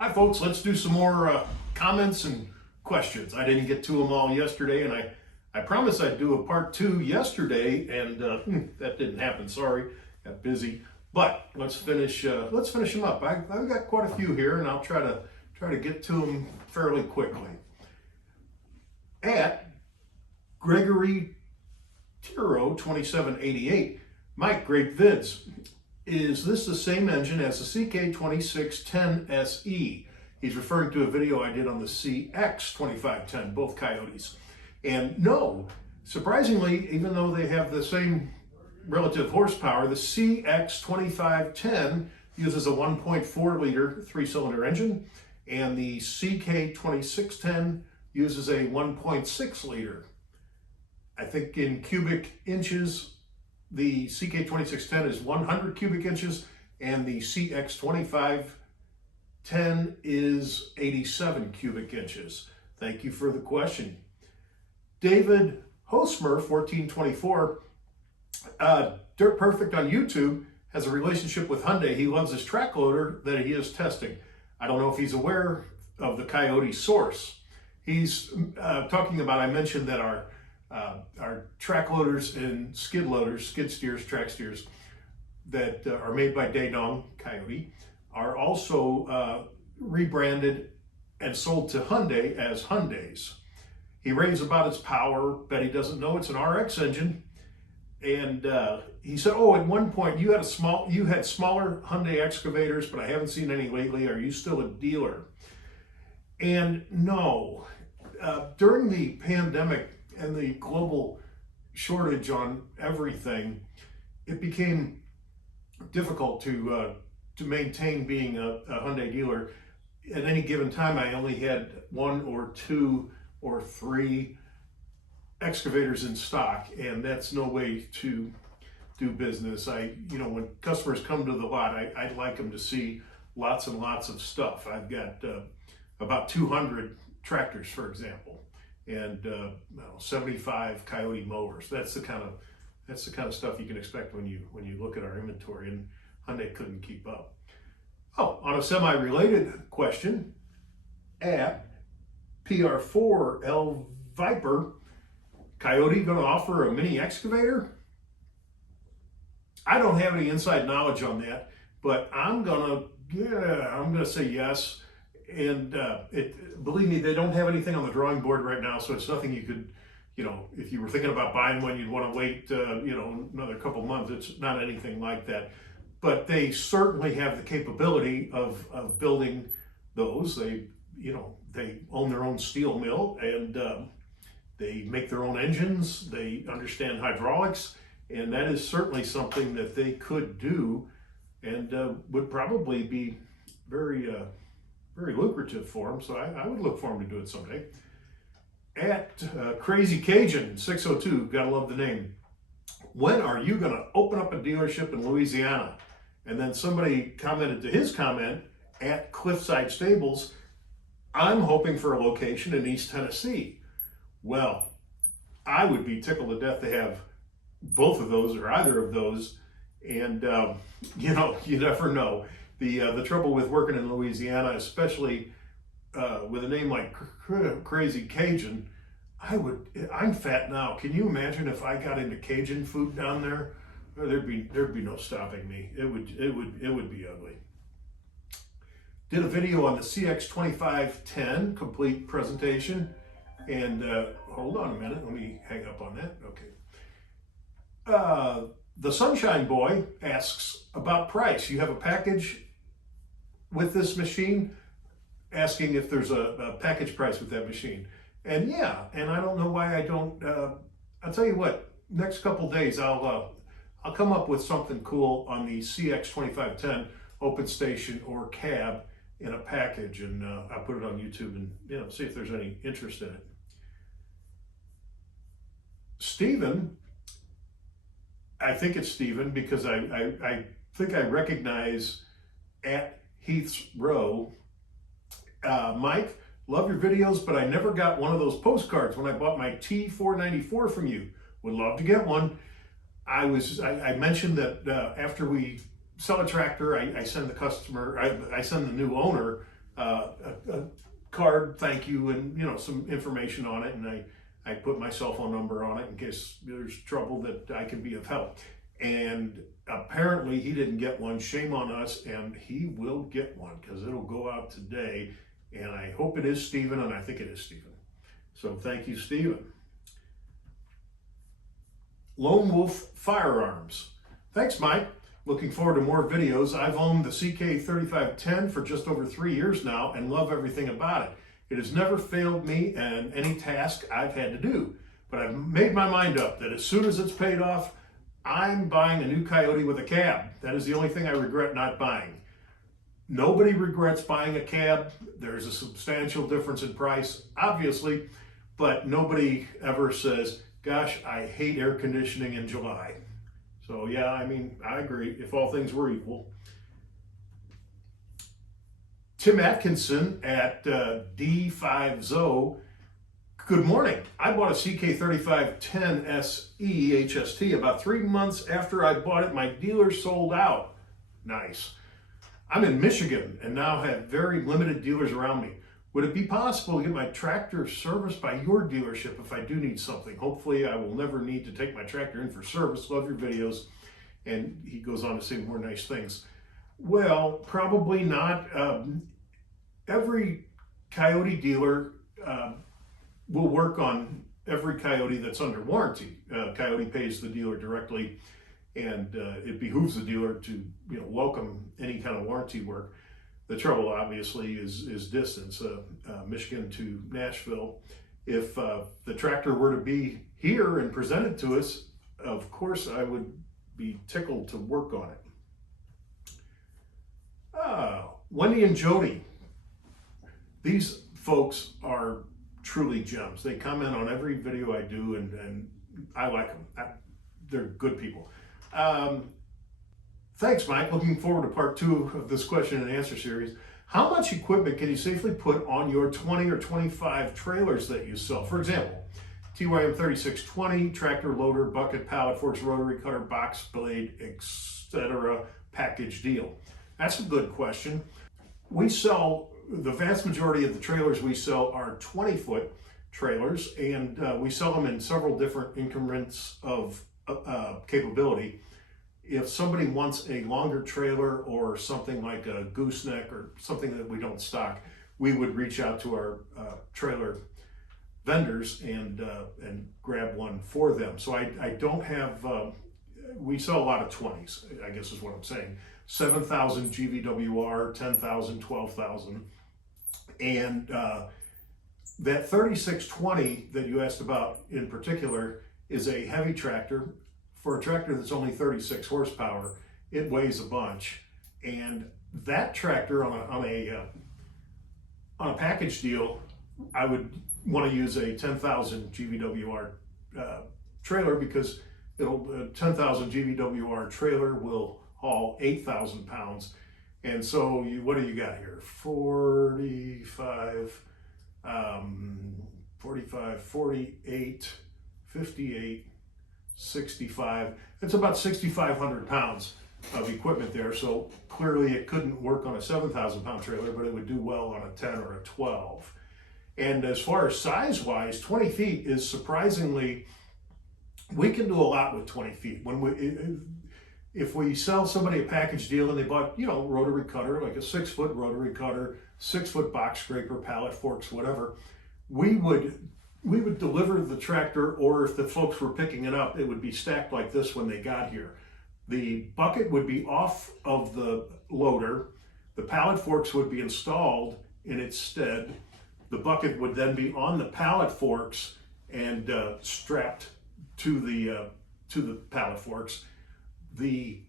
Hi folks, let's do some more comments and questions. I didn't get to them all yesterday, and I promised I'd do a part 2 yesterday, and that didn't happen. Sorry, got busy. But let's finish them up. I've got quite a few here, and I'll try to get to them fairly quickly. At Gregory Tio 2788, Mike, great vids. Is this the same engine as the CK2610 SE? He's referring to a video I did on the CX2510, both Coyotes. And no, surprisingly, even though they have the same relative horsepower, the CX2510 uses a 1.4 liter 3-cylinder engine, and the CK2610 uses a 1.6 liter. I think in cubic inches, the CK2610 is 100 cubic inches, and the CX2510 is 87 cubic inches. Thank you for the question. David Hosmer, 1424, Dirt Perfect on YouTube, has a relationship with Hyundai. He loves his track loader that he is testing. I don't know if he's aware of the Coyote source. He's talking about, I mentioned that our track loaders and skid loaders, skid steers, track steers that are made by Daedong Coyote are also rebranded and sold to Hyundai as Hyundais. He raves about its power, but he doesn't know it's an RX engine. And he said, "Oh, at one point you had smaller Hyundai excavators, but I haven't seen any lately. Are you still a dealer?" And no, during the pandemic and the global shortage on everything, it became difficult to maintain being a Hyundai dealer. At any given time, I only had 1 or 2 or 3 excavators in stock, and that's no way to do business. When customers come to the lot, I'd like them to see lots and lots of stuff. I've got about 200 tractors, for example, and 75 Coyote mowers. That's the kind of stuff you can expect when you look at our inventory, and Hyundai couldn't keep up. Oh, on a semi-related question, at PR4L Viper, Coyote going to offer a mini excavator? I don't have any inside knowledge on that, but I'm gonna say yes. And believe me, they don't have anything on the drawing board right now, so it's nothing you could, if you were thinking about buying one, you'd want to wait, another couple months. It's not anything like that. But they certainly have the capability of building those. They own their own steel mill, and they make their own engines. They understand hydraulics, and that is certainly something that they could do, and would probably be very lucrative for them. So I would look for them to do it someday. At Crazy Cajun 602, gotta love the name. When are you gonna open up a dealership in Louisiana? And then somebody commented to his comment at Cliffside Stables, I'm hoping for a location in East Tennessee. Well, I would be tickled to death to have both of those or either of those. And you never know. The trouble with working in Louisiana, especially with a name like Crazy Cajun, I'm fat now. Can you imagine if I got into Cajun food down there? There'd be no stopping me. It would be ugly. Did a video on the CX2510 complete presentation, and hold on a minute. Let me hang up on that. Okay. The Sunshine Boy asks about price. You have a package with this machine, asking if there's a package price with that machine. And yeah, and I don't know why I don't. I'll tell you what. Next couple days, I'll come up with something cool on the CX2510 open station or cab in a package, and I'll put it on YouTube and see if there's any interest in it. Stephen, I think it's Stephen because I think I recognize at Heath's Row. Mike, love your videos, but I never got one of those postcards when I bought my T494 from you. Would love to get one. I mentioned that after we sell a tractor, I send the customer, I send the new owner a card, thank you, and some information on it, and I put my cell phone number on it in case there's trouble that I can be of help. And apparently he didn't get one. Shame on us, and he will get one because it'll go out today. And I hope it is Stephen, and I think it is Stephen. So thank you, Stephen. Lone Wolf Firearms. Thanks, Mike. Looking forward to more videos. I've owned the CK3510 for just over 3 years now and love everything about it. It has never failed me in any task I've had to do. But I've made my mind up that as soon as it's paid off, I'm buying a new Coyote with a cab. That is the only thing I regret not buying. Nobody regrets buying a cab. There's a substantial difference in price, obviously, but nobody ever says, gosh, I hate air conditioning in July. So yeah, I mean, I agree, if all things were equal. Tim Atkinson at D50, good morning. I bought a CK3510 SE HST. About 3 months after I bought it, my dealer sold out. Nice. I'm in Michigan and now have very limited dealers around me. Would it be possible to get my tractor serviced by your dealership if I do need something? Hopefully I will never need to take my tractor in for service. Love your videos. And he goes on to say more nice things. Well, probably not. Every Coyote dealer will work on every Coyote that's under warranty. Coyote pays the dealer directly, and it behooves the dealer to welcome any kind of warranty work. The trouble, obviously, is distance, Michigan to Nashville. If the tractor were to be here and presented to us, of course I would be tickled to work on it. Wendy and Jody. These folks are truly gems. They comment on every video I do, and I like them. They're good people. Thanks, Mike. Looking forward to part 2 of this question and answer series. How much equipment can you safely put on your 20 or 25 trailers that you sell? For example, TYM 3620, tractor, loader, bucket, pallet forks, rotary cutter, box blade, etc. package deal. That's a good question. We sell, the vast majority of the trailers we sell are 20-foot trailers, and we sell them in several different increments of capability. If somebody wants a longer trailer or something like a gooseneck or something that we don't stock, we would reach out to our trailer vendors and grab one for them. So I don't have, we sell a lot of 20s, I guess is what I'm saying. 7,000 GVWR, 10,000, 12,000. And that 3620 that you asked about in particular is a heavy tractor. For a tractor that's only 36 horsepower, it weighs a bunch. And that tractor on a package deal, I would want to use a 10,000 GVWR trailer because a 10,000 GVWR trailer will haul 8,000 pounds. And so what do you got here? 45, 48, 58, 65. It's about 6,500 pounds of equipment there. So clearly it couldn't work on a 7,000 pound trailer, but it would do well on a 10 or a 12. And as far as size wise, 20 feet is surprisingly, we can do a lot with 20 feet. If we sell somebody a package deal and they bought, rotary cutter, like a 6-foot rotary cutter, 6-foot box scraper, pallet forks, whatever, we would deliver the tractor, or if the folks were picking it up, it would be stacked like this when they got here. The bucket would be off of the loader. The pallet forks would be installed in its stead. The bucket would then be on the pallet forks and strapped to the pallet forks. The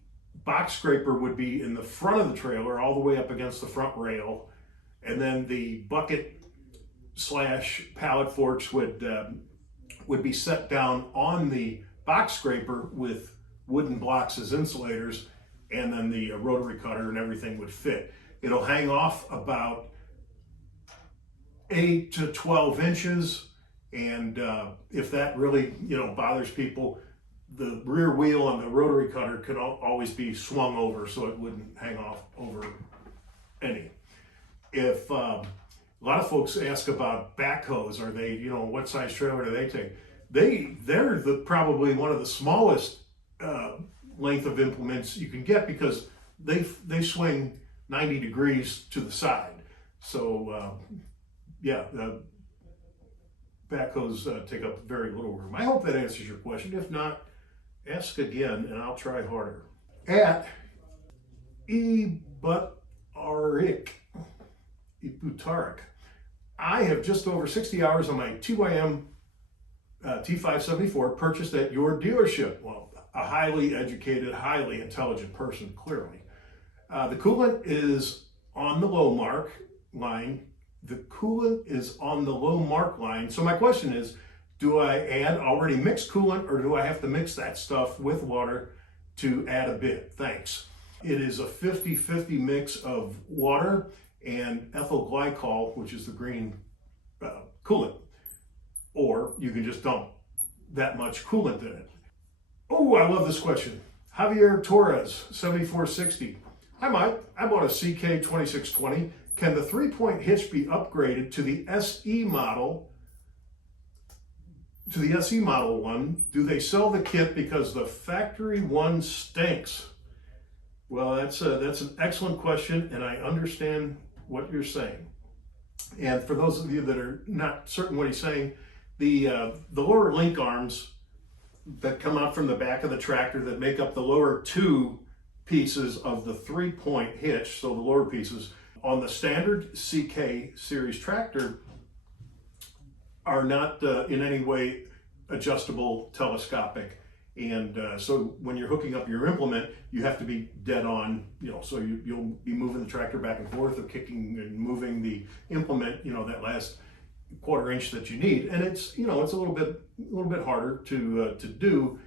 box scraper would be in the front of the trailer, all the way up against the front rail, and then the bucket / pallet forks would be set down on the box scraper with wooden blocks as insulators, and then the rotary cutter and everything would fit. It'll hang off about 8 to 12 inches, and if that really bothers people, the rear wheel on the rotary cutter could always be swung over so it wouldn't hang off over any. if a lot of folks ask about backhoes, are they, what size trailer do they take? They're probably one of the smallest length of implements you can get, because they swing 90 degrees to the side. So yeah, the backhoes take up very little room. I hope that answers your question. If not, ask again and I'll try harder. At Ibutarik, I have just over 60 hours on my TYM T574 purchased at your dealership. Well, a highly educated, highly intelligent person, clearly. The coolant is on the low mark line. The coolant is on the low mark line. So my question is, do I add already mixed coolant, or do I have to mix that stuff with water to add a bit? Thanks. It is a 50-50 mix of water and ethyl glycol, which is the green coolant. Or you can just dump that much coolant in it. Oh, I love this question. Javier Torres, 7460. Hi Mike, I bought a CK 2620. Can the 3-point hitch be upgraded to the SE model? To the SE model one? Do they sell the kit because the factory one stinks? Well, that's an excellent question, and I understand what you're saying. And for those of you that are not certain what he's saying, the lower link arms that come out from the back of the tractor that make up the lower two pieces of the 3-point hitch, so the lower pieces, on the standard CK series tractor are not in any way adjustable, telescopic. And so when you're hooking up your implement, you have to be dead on, so you'll be moving the tractor back and forth, or kicking and moving the implement, that last quarter inch that you need. And it's, it's a little bit harder to do.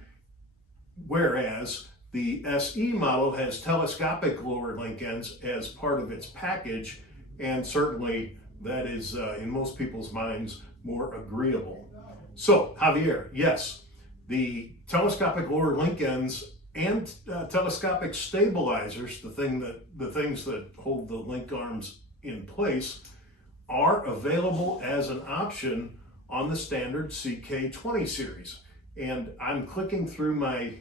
Whereas the SE model has telescopic lower link ends as part of its package, and certainly that is in most people's minds more agreeable. So Javier, yes, the telescopic lower link ends and telescopic stabilizers, the things that hold the link arms in place, are available as an option on the standard CK20 series. And I'm clicking through my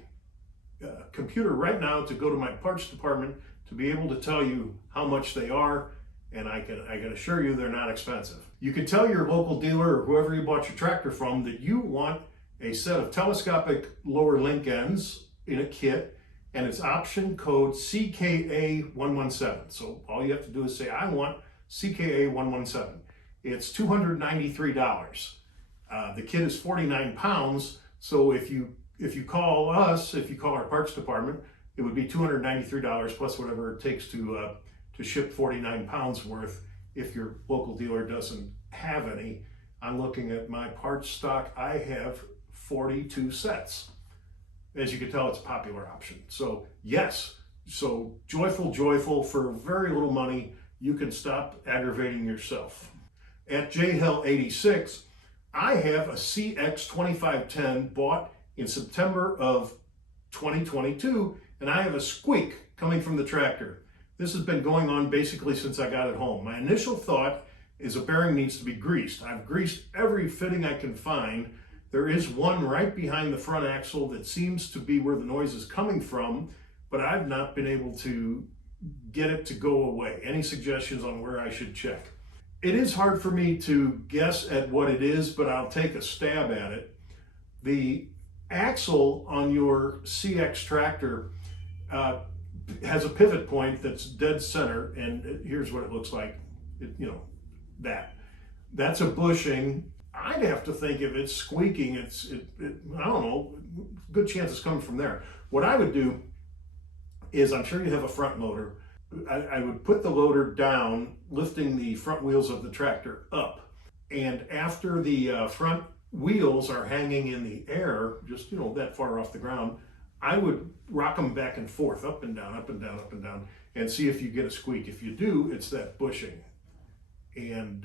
computer right now to go to my parts department to be able to tell you how much they are, and I can assure you they're not expensive. You can tell your local dealer or whoever you bought your tractor from that you want a set of telescopic lower link ends in a kit, and it's option code CKA117. So all you have to do is say, I want CKA117. It's $293. The kit is 49 pounds. So if you call us, if you call our parts department, it would be $293 plus whatever it takes to ship 49 pounds worth if your local dealer doesn't have any. I'm looking at my parts stock. I have 42 sets. As you can tell, it's a popular option. So yes, so joyful for very little money, you can stop aggravating yourself. At JHell86, I have a CX2510 bought in September of 2022, and I have a squeak coming from the tractor. This has been going on basically since I got it home. My initial thought is a bearing needs to be greased. I've greased every fitting I can find. There is one right behind the front axle that seems to be where the noise is coming from, but I've not been able to get it to go away. Any suggestions on where I should check? It is hard for me to guess at what it is, but I'll take a stab at it. The axle on your CX tractor has a pivot point that's dead center, and here's what it looks like. That's a bushing. I'd have to think if it's squeaking, I don't know, good chance it's coming from there. What I would do is, I'm sure you have a front loader. I would put the loader down, lifting the front wheels of the tractor up. And after the front wheels are hanging in the air, just, that far off the ground, I would rock them back and forth, up and down, up and down, up and down, and see if you get a squeak. If you do, it's that bushing. And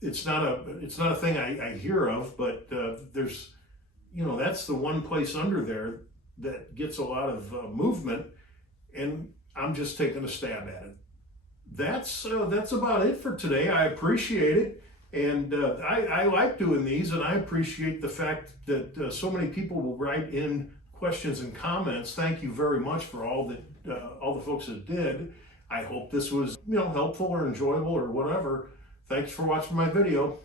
it's not a thing I hear of, but there's, that's the one place under there that gets a lot of movement, and I'm just taking a stab at it. that's about it for today. I appreciate it. And I like doing these, and I appreciate the fact that so many people will write in questions and comments. Thank you very much for all the folks that did. I hope this was helpful or enjoyable or whatever. Thanks for watching my video.